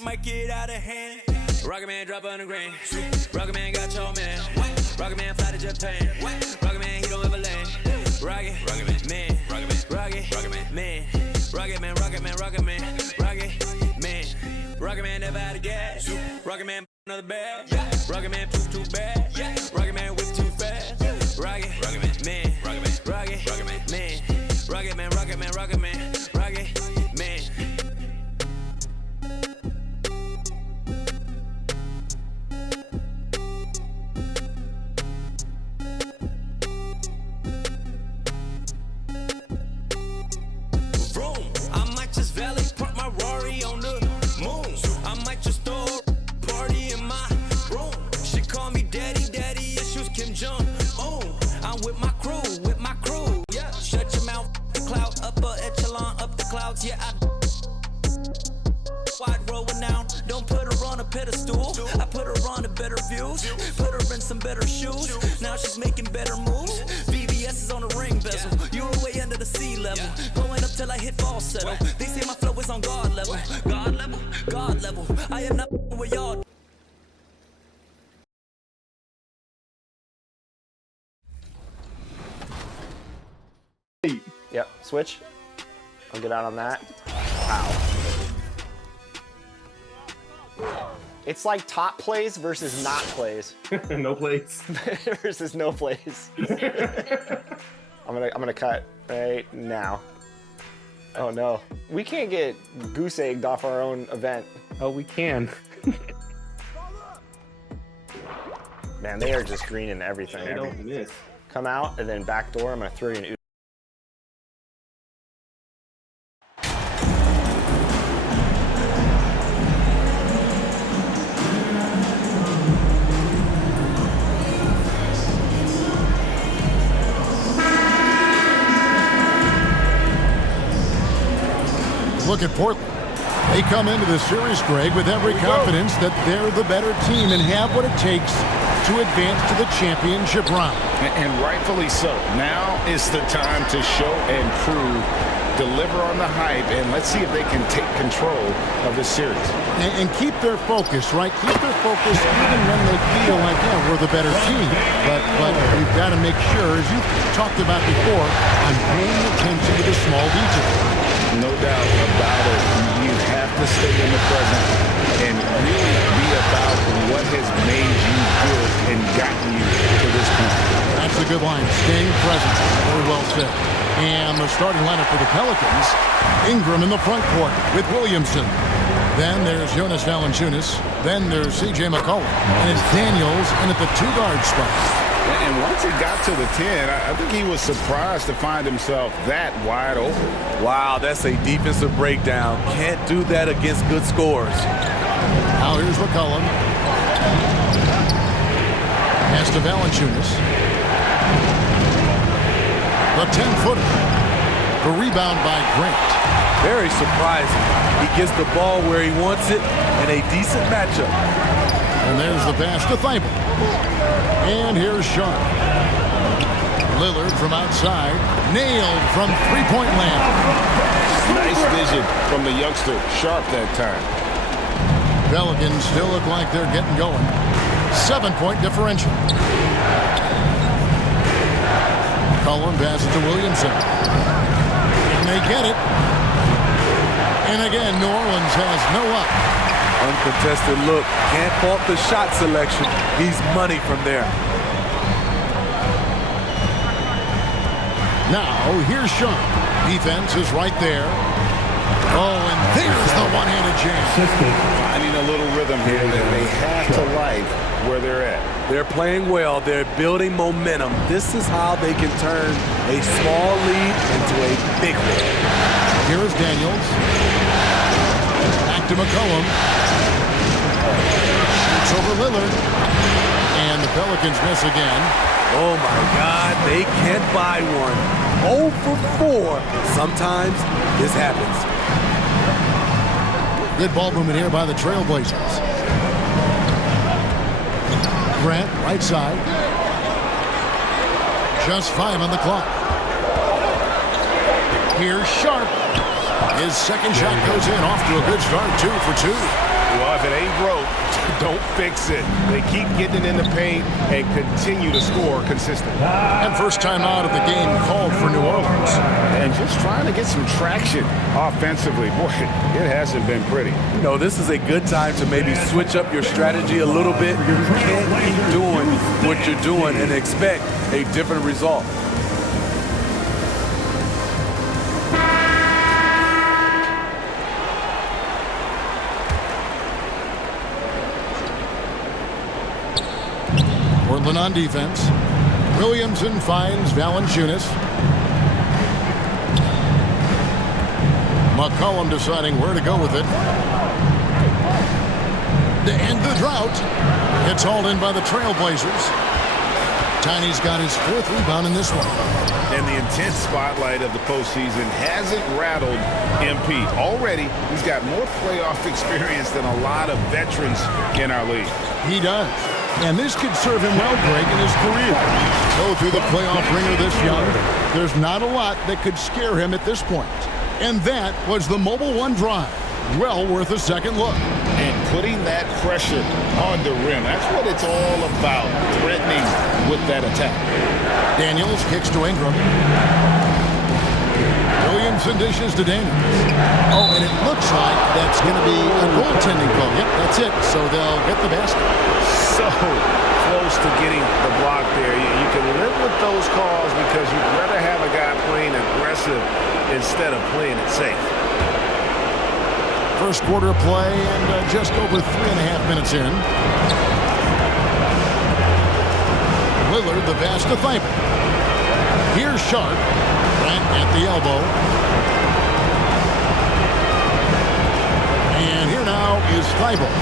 might get out of hand. Rocket Man drop on the grain. Rocket Man got your man. Rocket Man fly to Japan. Rocket Man, he don't ever land. Rocket Man, Rocket Man, Rocket Man, Rocket Man, Rocket Man, Rocket Man. Rocket Man never out of gas. Rocket Man another bag. Rocket Man poop too bad. Rocket Man whip too fast. Rocket Man, Rocket Man, Rocket Man, Rocket Man, Rocket Man, Rocket Man, Rocket Man. Vroom, I might just valet park my Rari on the moon. I might just throw a party in my room. She call me daddy, daddy issues Kim Jong. I'm with my crew, yeah. Shut your mouth, the cloud, upper echelon, up the clouds, yeah. I wide rolling down, don't put her on a pedestal. I put her on a better views, put her in some better shoes. Now she's making better moves. VVS is on the ring bezel. You're way under the sea level, going up till I hit falsetto. They say my flow is on God level, God level, God level. I am not with y'all. Yep, switch. I'll get out on that. Wow. It's like top plays versus not plays. No plays. Versus no plays. I'm gonna cut right now. Oh no. We can't get goose egged off our own event. Oh, we can. Man, they are just greening everything. They don't miss. Come out and then back door. I'm gonna throw you an. Look at Portland. They come into the series, Greg, with every confidence that they're the better team and have what it takes to advance to the championship round. And rightfully so. Now is the time to show and prove, deliver on the hype, and let's see if they can take control of the series. And keep their focus, right? Keep their focus even when they feel like, yeah, we're the better team. But we've got to make sure, as you talked about before, on paying attention to the small details. No doubt about it. You have to stay in the present and really be about what has made you good and gotten you to this point. That's a good line. Staying present. Very well said. And the starting lineup for the Pelicans, Ingram in the front court with Williamson. Then there's Jonas Valanciunas. Then there's C.J. McCollum. And it's Daniels in at the two-guard spot. And once he got to the 10, I think he was surprised to find himself that wide open. Wow, that's a defensive breakdown. Can't do that against good scores. Now here's McCollum. Pass to Valanciunas. The 10-footer. The rebound by Grant. Very surprising. He gets the ball where he wants it in a decent matchup. And there's the pass to Thibault. And here's Sharp. Lillard from outside. Nailed from three-point land. Nice vision from the youngster. Sharp that time. Pelicans still look like they're getting going. 7-point differential. Cullen passes to Williamson. And they get it. And again, New Orleans has no up. Uncontested look. Can't fault the shot selection. He's money from there. Now, here's Sharp. Defense is right there. Oh, and there's the one-handed jam. Finding a little rhythm here that they have to like where they're at. They're playing well. They're building momentum. This is how they can turn a small lead into a big one. Here is Daniels. Back to McCollum. Shoots over Lillard. And the Pelicans miss again. Oh, my God. They can't buy one. 0 for 4. Sometimes this happens. Good ball movement here by the Trailblazers. Grant, right side. Just 5 on the clock. Here's Sharp. His second shot goes in, off to a good start, 2 for 2. Well, if it ain't broke, don't fix it. They keep getting in the paint and continue to score consistently. And first time out of the game called for New Orleans. And just trying to get some traction offensively. Boy, it hasn't been pretty. You know, this is a good time to maybe switch up your strategy a little bit. You can't keep doing what you're doing and expect a different result. Portland on defense. Williamson finds Valanciunas. McCollum deciding where to go with it. To end the drought. It's hauled in by the Trailblazers. Tiny's got his 4th rebound in this one. And the intense spotlight of the postseason hasn't rattled MP. Already, he's got more playoff experience than a lot of veterans in our league. He does. And this could serve him well, Greg, in his career. Go through the playoff ringer this young. There's not a lot that could scare him at this point. And that was the Mobile One drive. Well worth a second look. And putting that pressure on the rim. That's what it's all about, threatening with that attack. Daniels kicks to Ingram. Williamson dishes to Daniels. Oh, and it looks like that's going to be a goaltending call. Yep, that's it. So they'll get the basket. So close to getting the block there. You can live with those calls because you'd rather have a guy playing aggressive instead of playing it safe. First quarter of play and just over 3.5 minutes in. Lillard the pass to Thibault. Here's Sharp. Grant at the elbow. And here now is Thibault.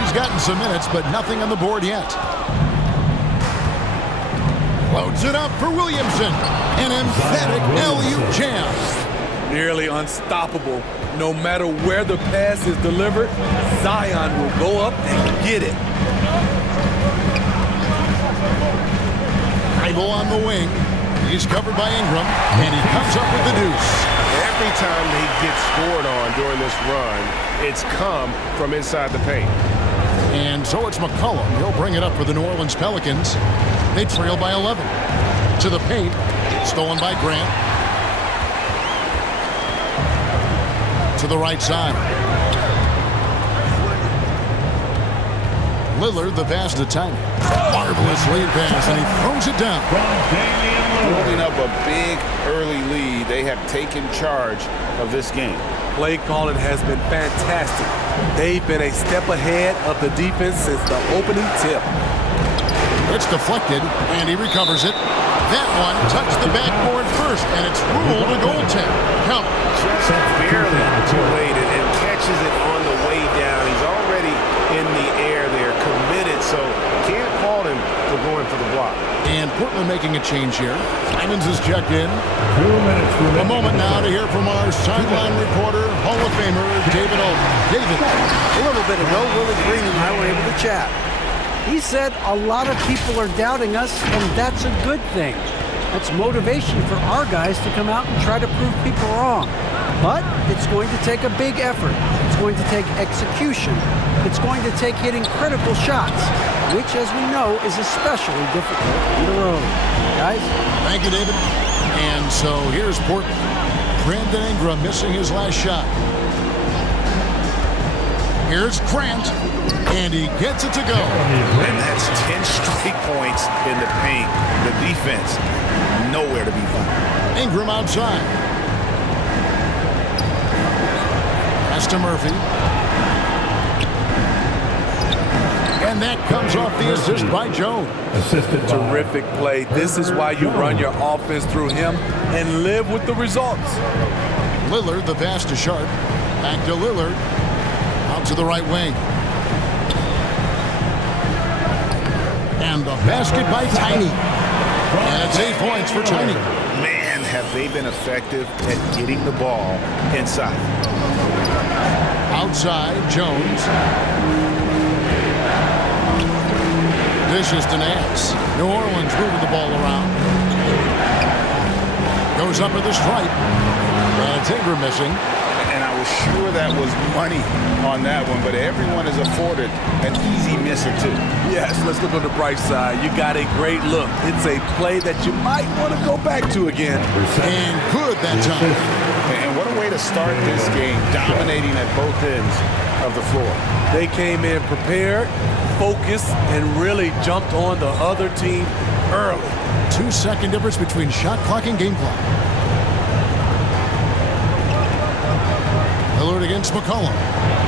He's gotten some minutes, but nothing on the board yet. Loads it up for Williamson. An emphatic LU jam. Nearly unstoppable. No matter where the pass is delivered, Zion will go up and get it. Thibault on the wing. He's covered by Ingram, and he comes up with the deuce. Every time he gets scored on during this run, it's come from inside the paint. And so it's McCollum. He'll bring it up for the New Orleans Pelicans. They trail by 11. To the paint. Stolen by Grant. To the right side. Lillard, the pass to Tiny. Marvelous lead pass, and he throws it down. Building up a big early lead, they have taken charge of this game. Play calling has been fantastic. They've been a step ahead of the defense since the opening tip. It's deflected, and he recovers it. That one touched the backboard first, and it's ruled a goaltend. Count. Just barely too late and catches it on the way down. He's already in the air there, committed, so can't fault him for going for the block. And Portland making a change here. Simons is checked in. 2 minutes. A moment now to hear from our sideline reporter, Hall of Famer David Olden. David. A little bit ago, Willie Green and I were able to chat. He said a lot of people are doubting us, and that's a good thing. That's motivation for our guys to come out and try to prove people wrong. But it's going to take a big effort. It's going to take execution. It's going to take hitting critical shots, which, as we know, is especially difficult on the road. Guys? Thank you, David. And so here's Portland. Brandon Ingram missing his last shot. Here's Grant, and he gets it to go. And that's 10 straight points in the paint. The defense, nowhere to be found. Ingram outside. Pass to Murphy. And that comes off the assist by Jones. Terrific play. This is why you run your offense through him and live with the results. Lillard, the pass to Sharp. Back to Lillard. Out to the right wing. And the basket by Tiny. And it's 8 points for Tiny. Man, have they been effective at getting the ball inside. Outside, Jones. Dishes to Nance. New Orleans moving the ball around. Goes up with the stripe. And it's Ingram missing. And I was sure that was money on that one, but everyone is afforded an easy miss or two. Yes, let's look on the bright side. You got a great look. It's a play that you might want to go back to again. And good that time. And what a way to start this game, dominating at both ends of the floor. They came in prepared, focused, and really jumped on the other team early. 2-second difference between shot clock and game clock. Lillard against McCollum.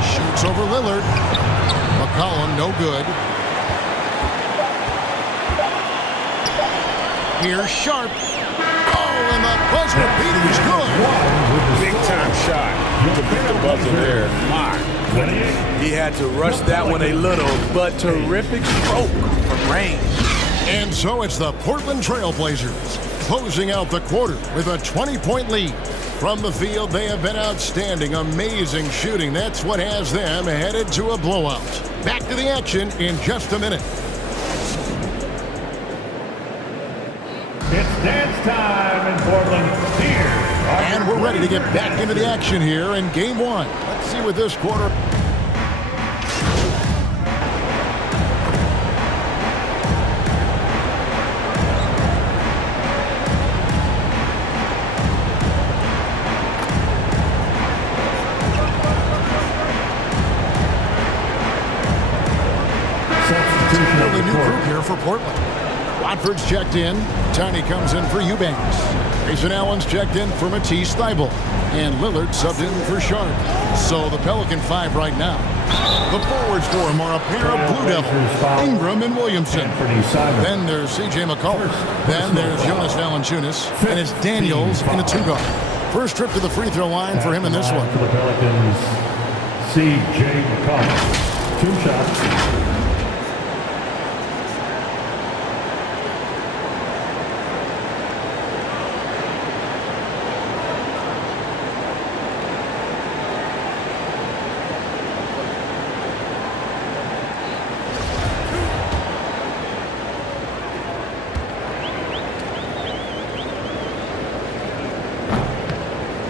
Shoots over Lillard. McCollum, no good. Here's Sharp. Oh, and the buzzer beater is good. Big time shot to beat the buzzer there. My goodness. He had to rush that one a little, but terrific stroke from range. And so it's the Portland Trail Blazers closing out the quarter with a 20-point lead. From the field, they have been outstanding. Amazing shooting. That's what has them headed to a blowout. Back to the action in just a minute. It's dance time in Portland. Here. And we're ready to get back into the action here in Game 1. Let's see what this quarter... Fairly new group here for Portland. Watford's checked in. Tiny comes in for Eubanks. Grayson Allen's checked in for Matisse Thybulle. And Lillard subbed in for Sharp. So the Pelican 5 right now. The forwards for him are a pair of Blue Devils, Ingram and Williamson. Then there's C.J. McCollum. Then there's Jonas Valanciunas. And it's Daniels in a 2-guard. First trip to the free throw line for him in this one. For the Pelicans, C.J. McCollum. 2 shots.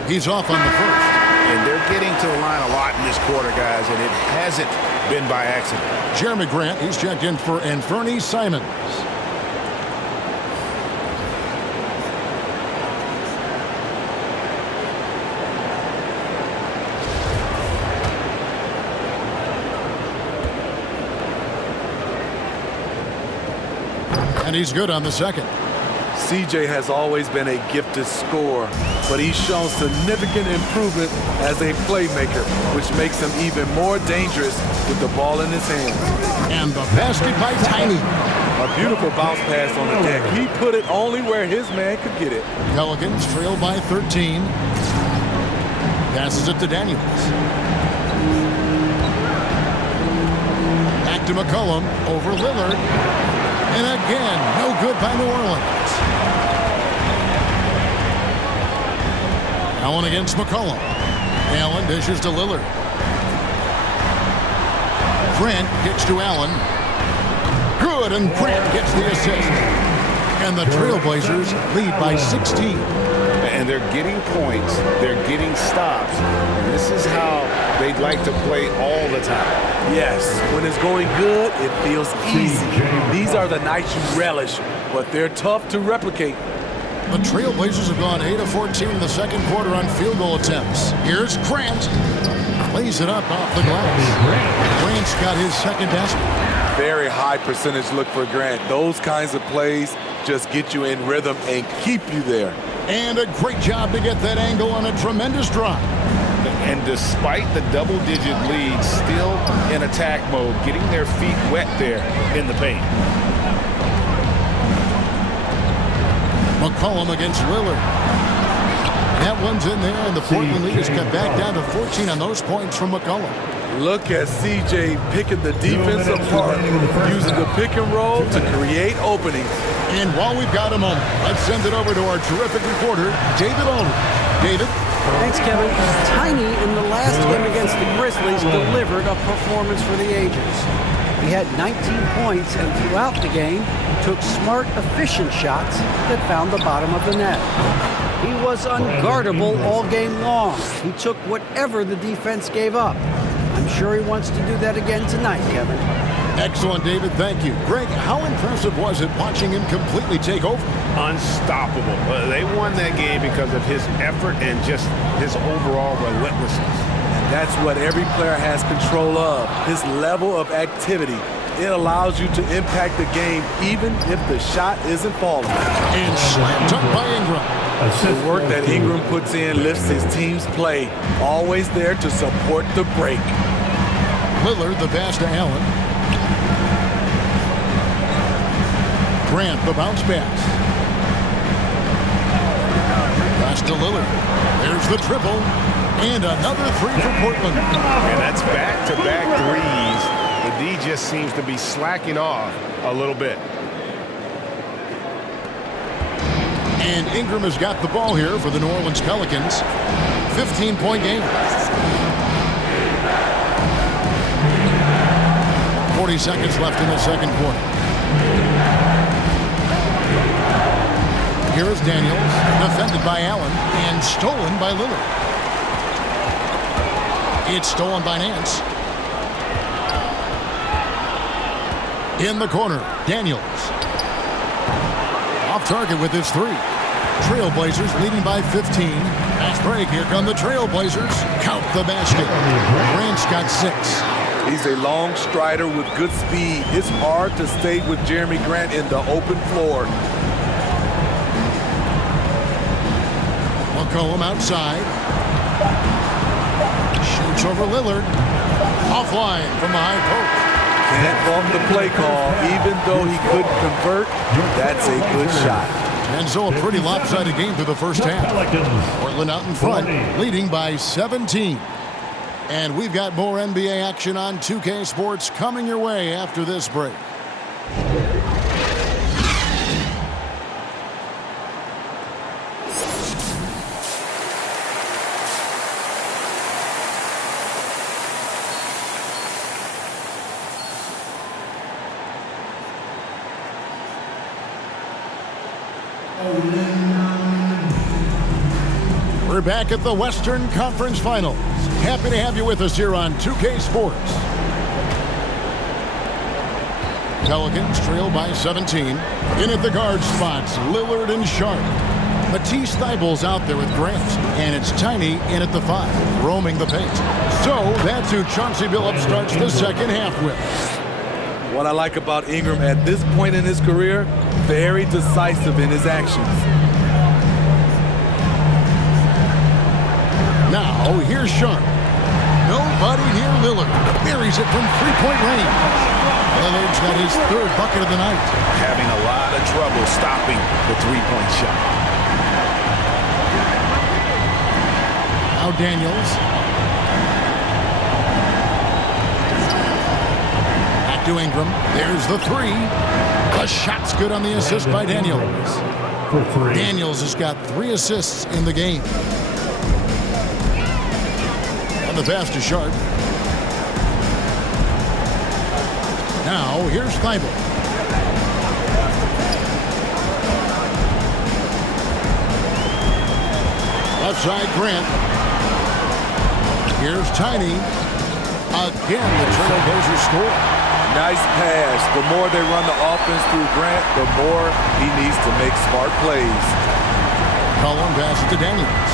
He's off on the first. And they're getting to the line a lot in this quarter, guys, and it hasn't been by accident. Jeremy Grant, he's checked in for Anthony Simons. And he's good on the second. CJ has always been a gifted scorer, but he's shown significant improvement as a playmaker, which makes him even more dangerous with the ball in his hands. And the basket by Tiny. A beautiful bounce pass on the deck. He put it only where his man could get it. Pelicans trail by 13. Passes it to Daniels. Back to McCollum over Lillard. And again, no good by New Orleans. Allen against McCollum. Allen dishes to Lillard. Grant gets to Allen. Good, and Grant gets the assist. And the Trailblazers lead by 16. And they're getting points. They're getting stops. And this is how they'd like to play all the time. Yes, when it's going good, it feels easy. These are the nights you relish, but they're tough to replicate. The Trailblazers have gone 8 of 14 in the second quarter on field goal attempts. Here's Grant. Lays it up off the glass. Grant's got his second basket. Very high percentage look for Grant. Those kinds of plays just get you in rhythm and keep you there. And a great job to get that angle on a tremendous drive. And despite the double-digit lead, still in attack mode, getting their feet wet there in the paint. McCollum against Lillard. That one's in there, and the Portland lead is cut back down to 14 on those points from McCollum. Look at CJ picking the defense apart, using the pick and roll to create openings. And while we've got a moment, let's send it over to our terrific reporter, David Aldridge. David? Thanks, Kevin. Tiny, in the last game against the Grizzlies, delivered a performance for the ages. He had 19 points, and throughout the game, took smart, efficient shots that found the bottom of the net. He was unguardable all game long. He took whatever the defense gave up. I'm sure he wants to do that again tonight, Kevin. Excellent, David. Thank you. Greg, how impressive was it watching him completely take over? Unstoppable. They won that game because of his effort and just his overall relentlessness. That's what every player has control of, his level of activity. It allows you to impact the game even if the shot isn't falling. And slam dunk by Ingram. The work that Ingram puts in lifts his team's play, always there to support the break. Lillard the pass to Allen. Grant the bounce pass. Pass to Lillard. There's the triple. And another three for Portland. And that's back-to-back threes. The D just seems to be slacking off a little bit. And Ingram has got the ball here for the New Orleans Pelicans. 15-point game. 40 seconds left in the second quarter. Here is Daniels, defended by Allen, and stolen by Lillard. It's stolen by Nance. In the corner, Daniels. Off target with his three. Trailblazers leading by 15. Fast break. Here come the Trailblazers. Count the basket. Grant's got 6. He's a long strider with good speed. It's hard to stay with Jeremy Grant in the open floor. McCollum outside. Shoots over Lillard. Offline from the high post. Can't fault the play call. Even though he couldn't convert, that's a good shot. And so a pretty lopsided game through the first half. Portland out in front, leading by 17. And we've got more NBA action on 2K Sports coming your way after this break. We're back at the Western Conference Finals. Happy to have you with us here on 2K Sports. Pelicans trail by 17. In at the guard spots, Lillard and Sharp. Matisse Thybulle's out there with Grant. And it's Tiny in at the 5, roaming the paint. So that's who Chauncey Billups starts the second half with. What I like about Ingram at this point in his career, very decisive in his actions. Now, here's Sharp. Nobody near Lillard. Buries it from three-point range. Lillard's got his third bucket of the night. Having a lot of trouble stopping the three-point shot. Now Daniels. Back to Ingram. There's the three. The shot's good on the assist by Daniels. Daniels has got 3 assists in the game. And the pass to Sharp. Now, here's Thybulle. Left side, Grant. Here's Tiny. Again, the Trailblazers score. Nice pass. The more they run the offense through Grant, the more he needs to make smart plays. McCollum passes to Daniels.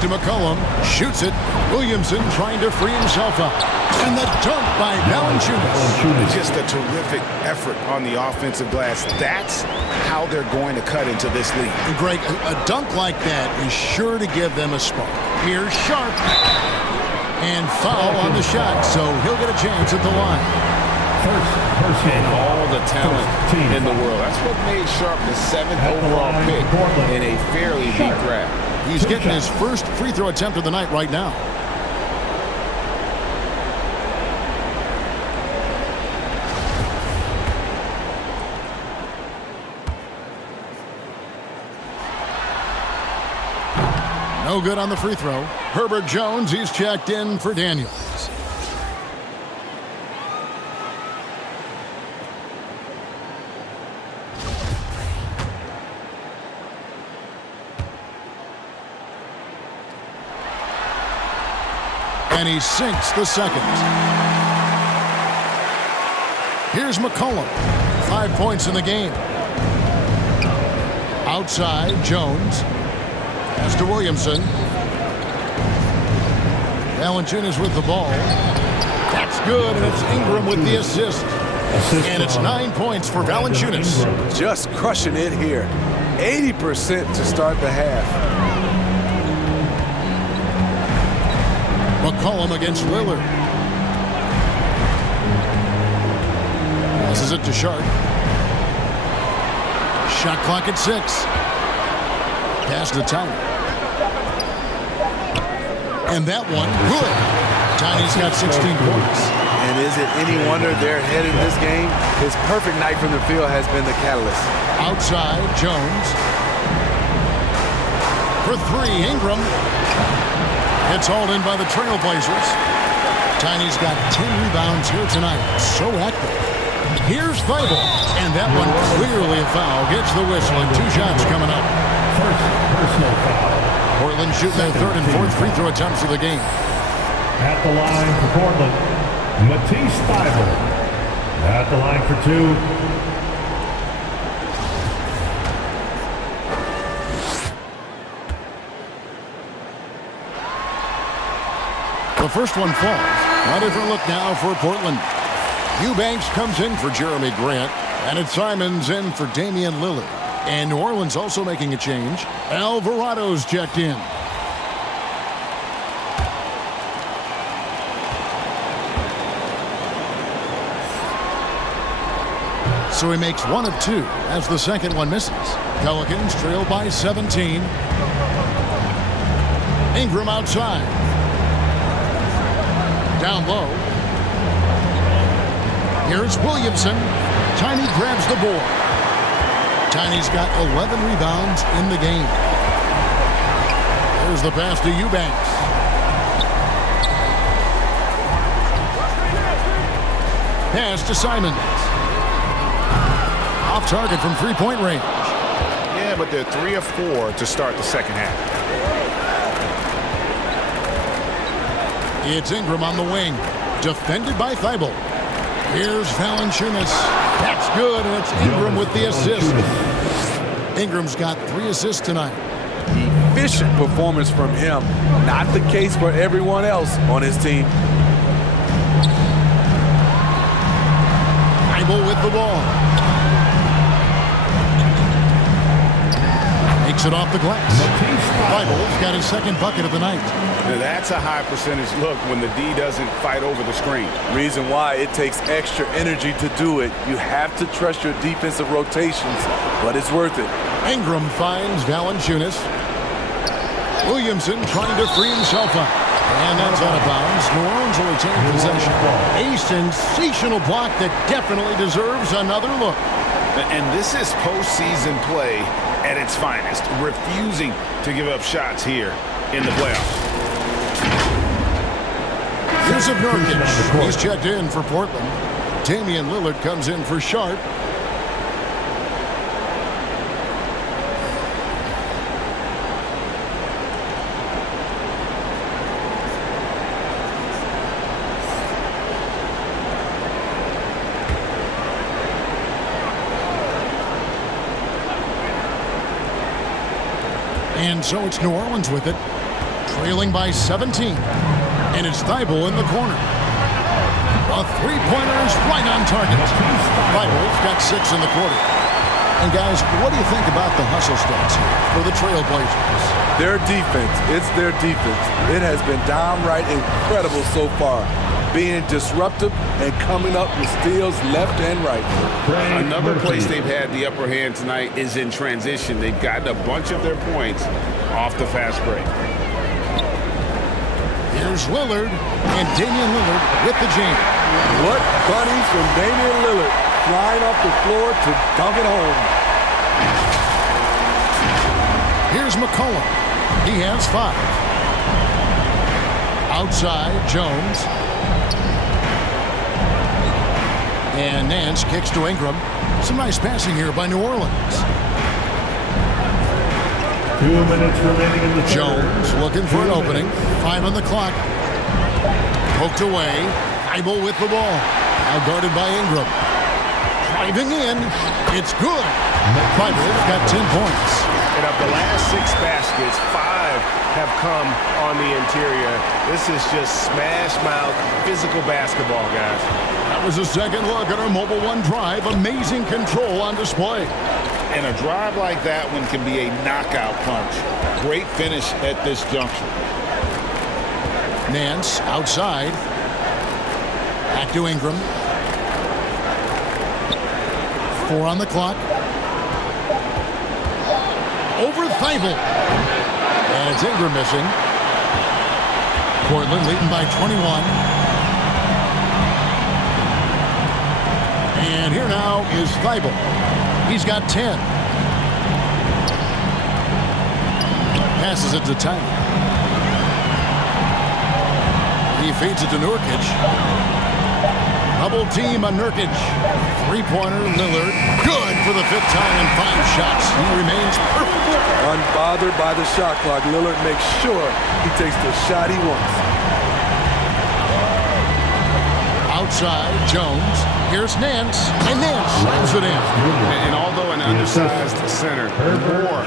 To McCollum, shoots it. Williamson trying to free himself up. And the dunk by Valanciunas. Just a terrific effort on the offensive glass. That's how they're going to cut into this league. And Greg, a dunk like that is sure to give them a spark. Here's Sharp. And foul on the shot, so he'll get a chance at the line. And all the talent in the world. That's what made Sharp the 7th overall pick in a fairly deep draft. He's getting his first free throw attempt of the night right now. No good on the free throw. Herbert Jones, he's checked in for Daniels. And he sinks the second. Here's McCollum. 5 points in the game. Outside, Jones. Pass to Williamson. Valanciunas with the ball. That's good, and it's Ingram with the assist. And it's 9 points for Valanciunas. Just crushing it here. 80% to start the half. McCollum against Lillard. Passes it to Sharp. Shot clock at 6. Pass to Tiny. And that one, good. Tiny's got 16 points. And is it any wonder they're ahead in this game? His perfect night from the field has been the catalyst. Outside, Jones. For 3, Ingram. It's hauled in by the Trailblazers. Tiny's got 10 rebounds here tonight. So active. Here's Thibault. And that one clearly a foul. Gets the whistle and 2 shots coming up. First personal foul. Portland shooting their 3rd and 4th free throw attempts of the game. At the line for Portland, Matisse Thybulle. At the line for 2. The first one falls. A different look now for Portland. Eubanks comes in for Jeremy Grant. And it's Simons in for Damian Lillard. And New Orleans also making a change. Alvarado's checked in. So he makes 1 of 2 as the second one misses. Pelicans trail by 17. Ingram outside. Down low. Here's Williamson. Tiny grabs the board. Tiny's got 11 rebounds in the game. There's the pass to Eubanks. Pass to Simons. Off target from three-point range. Yeah, but they're 3 of 4 to start the second half. It's Ingram on the wing. Defended by Thybulle. Here's Valanciunas. That's good, and it's Ingram with the assist. Ingram's got 3 assists tonight. Efficient performance from him. Not the case for everyone else on his team. Thybulle with the ball. Takes it off the glass. Thybulle's got his second bucket of the night. Now that's a high percentage look when the D doesn't fight over the screen. Reason why it takes extra energy to do it. You have to trust your defensive rotations, but it's worth it. Ingram finds Valanciunas. Williamson trying to free himself up. And that's out of bounds. New Orleans will retain possession. A sensational block that definitely deserves another look. And this is postseason play at its finest. Refusing to give up shots here in the playoffs. Yusuf Nurkic. He's checked in for Portland. Damian Lillard comes in for Sharp. And so it's New Orleans with it, trailing by 17. And it's Thybulle in the corner. A three-pointer is right on target. Thybulle's got 6 in the quarter. And guys, what do you think about the hustle stats here for the Trailblazers? Their defense, it's their defense. It has been downright incredible so far. Being disruptive and coming up with steals left and right. Another place they've had the upper hand tonight is in transition. They've gotten a bunch of their points off the fast break. Here's Lillard, and Damian Lillard with the jam. What bunnies from Damian Lillard, flying off the floor to dunk it home. Here's McCollum. He has 5. Outside, Jones. And Nance kicks to Ingram. Some nice passing here by New Orleans. 2 minutes remaining in the third. Jones looking for an opening. 5 on the clock. Poked away. Thibault with the ball. Now guarded by Ingram. Driving in. It's good. Thibault's got 10 points. And of the last 6 baskets, 5 have come on the interior. This is just smash mouth, physical basketball, guys. That was a second look at our Mobile One drive. Amazing control on display. And a drive like that one can be a knockout punch. Great finish at this juncture. Nance outside. Back to Ingram. 4 on the clock. Over Thibault. And it's Ingram missing. Portland leading by 21. And here now is Thibault. He's got 10. Passes it to Tyler. He feeds it to Nurkic. Double team on Nurkic. 3-pointer, Lillard. Good for the 5th time in 5 shots. He remains perfect. Unbothered by the shot clock, Lillard makes sure he takes the shot he wants. Outside, Jones. Here's Nance. And Nance slams it in. And although an undersized center, more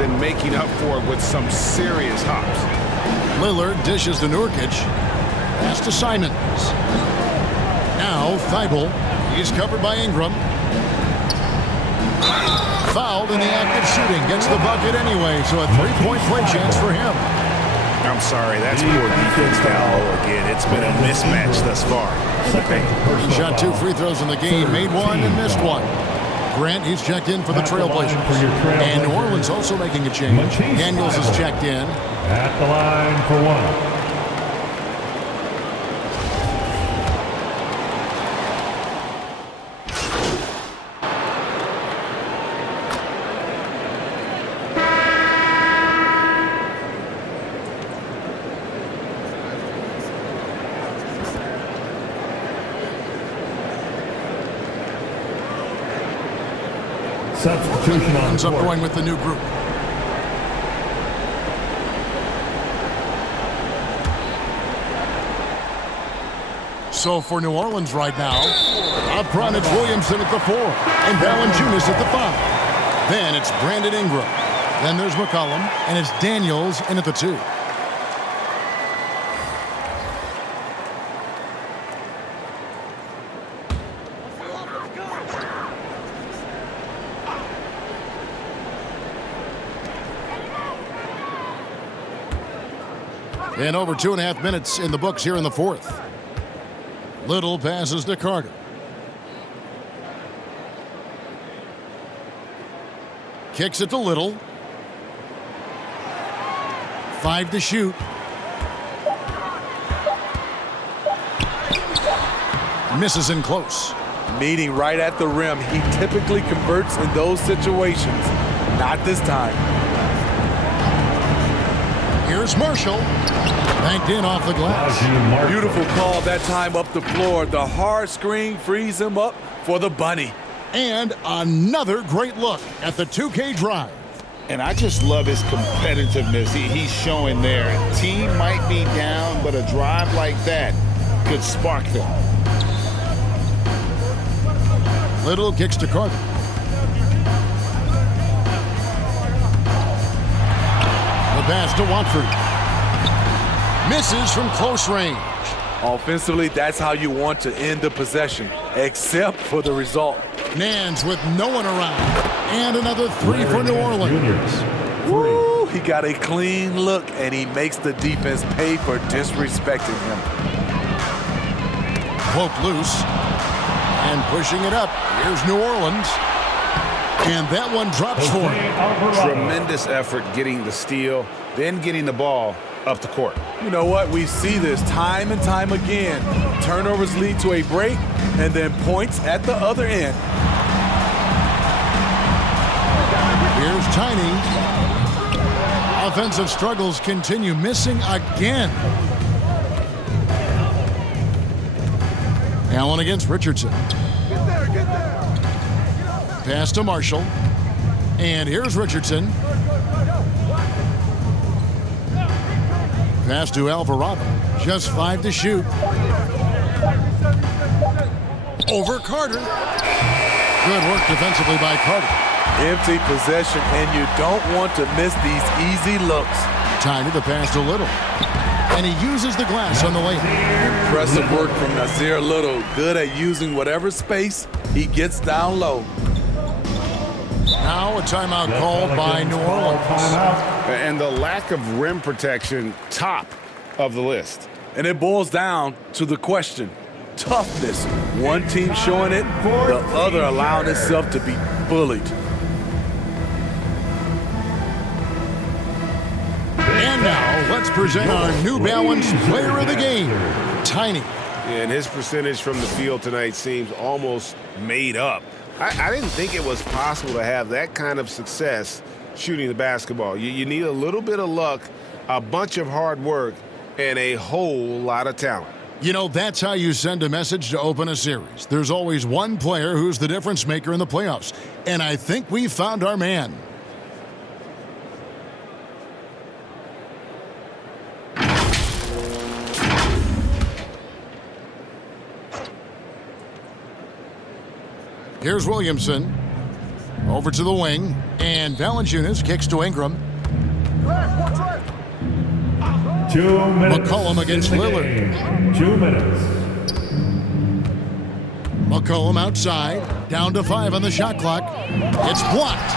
than making up for it with some serious hops. Lillard dishes to Nurkic. Pass to Simons. Now Thibault. He's covered by Ingram. Fouled in the act of shooting. Gets the bucket anyway, so a 3-point play chance for him. I'm sorry, that's poor defense down low again. It's been a mismatch thus far. He shot 2 free throws in the game, made 1 and missed 1. Grant, he's checked in for the Trailblazers. And New Orleans also making a change. Daniels is checked in. At the line for 1. Substitution on Ends up court. going with the new group. So for New Orleans right now, up front it's Williamson at the 4 and Valanciunas at the 5. Then it's Brandon Ingram. Then there's McCollum and it's Daniels in at the 2. And over 2.5 minutes in the books here in the 4th. Little passes to Carter. Kicks it to Little. 5 to shoot. Misses in close. Meeting right at the rim. He typically converts in those situations. Not this time. Here's Marshall. Banked in off the glass. Beautiful call that time up the floor. The hard screen frees him up for the bunny. And another great look at the 2K drive. And I just love his competitiveness he's showing there. Team might be down, but a drive like that could spark them. Little kicks to Carter. The pass to Watford. Misses from close range. Offensively, that's how you want to end the possession, except for the result. Nance with no one around. And another 3 for New Orleans. Woo, he got a clean look, and he makes the defense pay for disrespecting him. Poked loose. And pushing it up. Here's New Orleans. And that one drops for him. Tremendous effort getting the steal, then getting the ball up the court. You know what? We see this time and time again. Turnovers lead to a break, and then points at the other end. Here's Tiny. Offensive struggles continue. Missing again. Allen against Richardson. Pass to Marshall. And here's Richardson. pass to Alvarado. Just 5 to shoot. Over Carter. Good work defensively by Carter. Empty possession, and you don't want to miss these easy looks. Tiny the pass to Little. And he uses the glass on the layup. Impressive work from Nasir Little. Good at using whatever space he gets down low. Now a timeout called by New Orleans. And the lack of rim protection, top of the list. And it boils down to the question. Toughness. One team showing it, the other allowing itself to be bullied. And now let's present our New Balance Player of the Game, Tiny. And his percentage from the field tonight seems almost made up. I didn't think it was possible to have that kind of success shooting the basketball. You need a little bit of luck, a bunch of hard work, and a whole lot of talent. You know, that's how you send a message to open a series. There's always one player who's the difference maker in the playoffs. And I think we found our man. Here's Williamson. Over to the wing. And Valanciunas kicks to Ingram. 2 minutes. McCollum against in the Lillard. game. 2 minutes. McCollum outside. Down to 5 on the shot clock. It's blocked.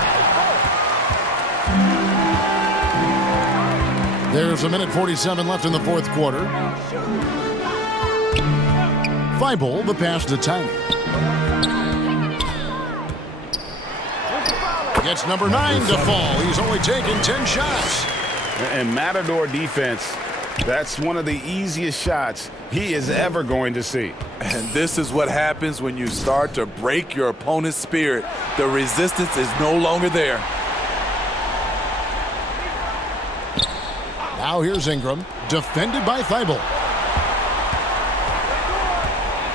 There's 1:47 left in the fourth quarter. Thibault, the pass to Tiny. Gets number 9 to fall. He's only taken 10 shots. And Matador defense, that's one of the easiest shots he is ever going to see. And this is what happens when you start to break your opponent's spirit. The resistance is no longer there. Now here's Ingram, defended by Thibault.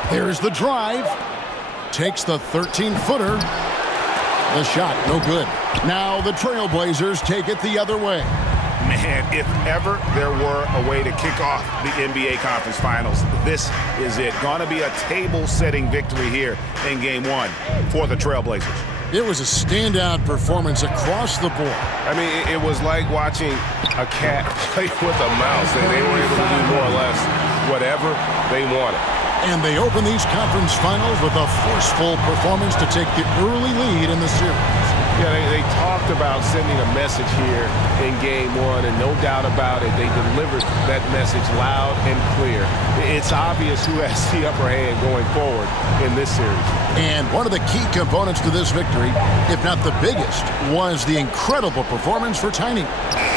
Here's the drive. Takes the 13-footer. The shot, no good. Now the Trailblazers take it the other way. Man, if ever there were a way to kick off the NBA Conference Finals, this is it. Gonna be a table-setting victory here in Game 1 for the Trailblazers. It was a standout performance across the board. I mean, it was like watching a cat play with a mouse, and they were able to do more or less whatever they wanted. And they open these conference finals with a forceful performance to take the early lead in the series. Yeah, they talked about sending a message here in Game 1, and no doubt about it, they delivered that message loud and clear. It's obvious who has the upper hand going forward in this series. And one of the key components to this victory, if not the biggest, was the incredible performance for Tiny.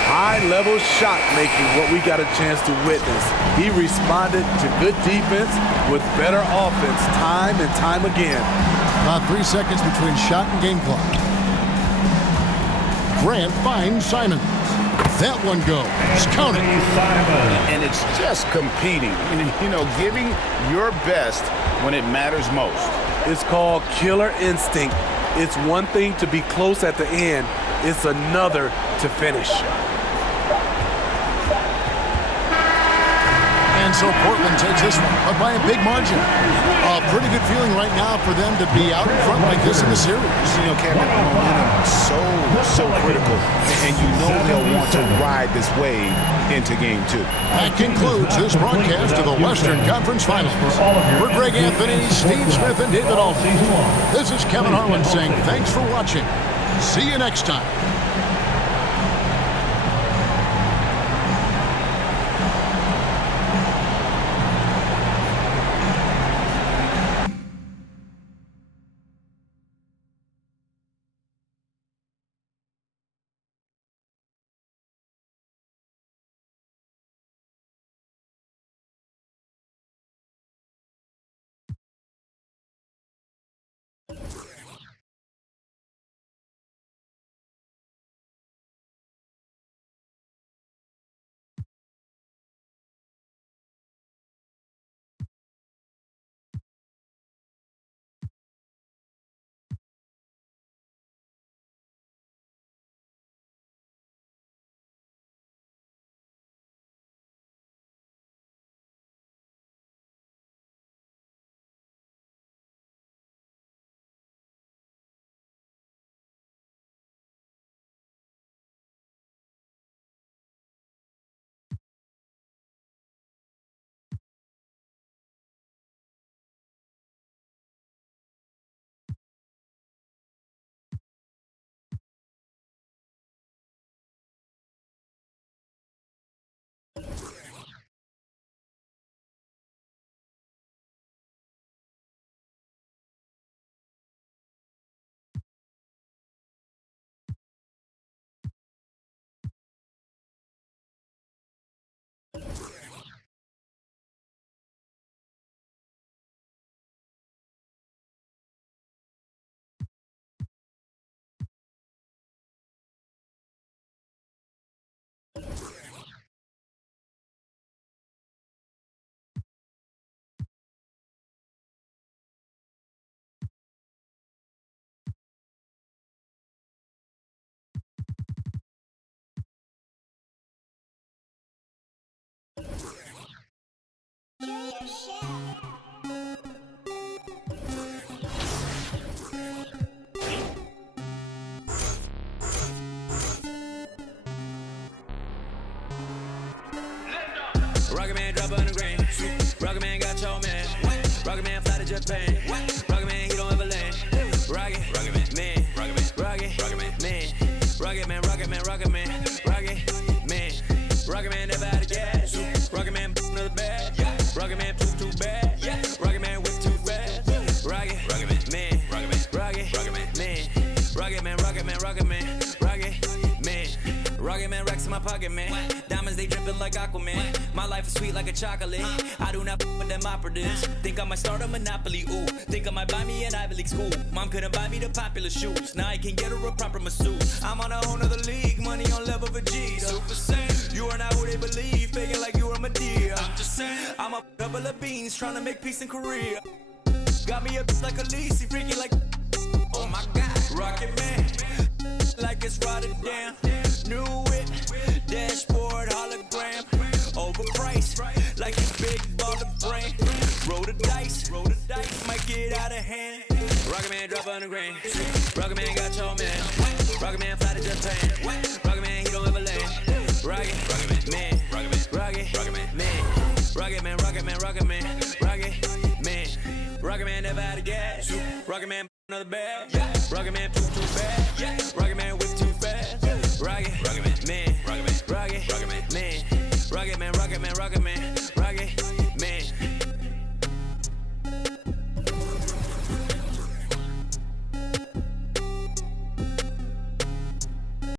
High-level shot making, what we got a chance to witness. He responded to good defense with better offense time and time again. About 3 seconds between shot and game clock. Grant finds Simon. That one goes. Count it. And it's just competing, you know, giving your best when it matters most. It's called killer instinct. It's one thing to be close at the end. It's another to finish. And so Portland takes this one, but by a big margin. A pretty good feeling right now for them to be out in front like this in the series. You know, Kevin, momentum so critical, and you know they'll want to ride this wave into Game 2. That concludes this broadcast of the Western Conference Finals. For Greg Anthony, Steve Smith, and David Aldridge, this is Kevin Harlan saying thanks for watching. See you next time. Rocket Man drop on the green. Rocket Man got your man. Rocket Man fly to Japan. Rocket Man, he don't ever land. Rocket Man, Rocket Man, Rocket Man, Rocket Man, Rocket Man, Rocket Man, Rocket Man never out of gas. Rocket Man another bag. Rocket Man too bad. Rocket Man whip too fast. Rocket Man, Rocket Man, Rocket Man, Rocket Man, Rocket Man racks in my pocket, man. Diamonds, they dripping like Aquaman. My life is sweet like a chocolate. I do not with them operatives. Think I might start a monopoly, ooh. Think I might buy me an Ivy League school. Mom couldn't buy me the popular shoes. Now I can get her a proper masseuse. I'm on a whole nother league, money on level Vegeta. Super Saiyan, you are not who they believe. Faking like you are Medea. I'm just saying, I'm a couple of beans trying to make peace in Korea. Got me up like a Lisi, freaky like, oh my God. Rocket Man, like it's Rotterdam. New whip, dashboard, hologram. Overpriced, like a big baller brain. Roll the dice, might get out of hand. Rocket Man drop on the green. Rocket Man got your man. Rocket Man fly to Japan. Rocket Man, he don't ever land. Rocket Man, Rocket Man, Rocket Man, Rocket Man, Rocket Man never out of gas. Rocket Man another bag. Rocket Man too bad. Rocket Man whip too fast. Rocket Man, Rocket Man, Rocket Man,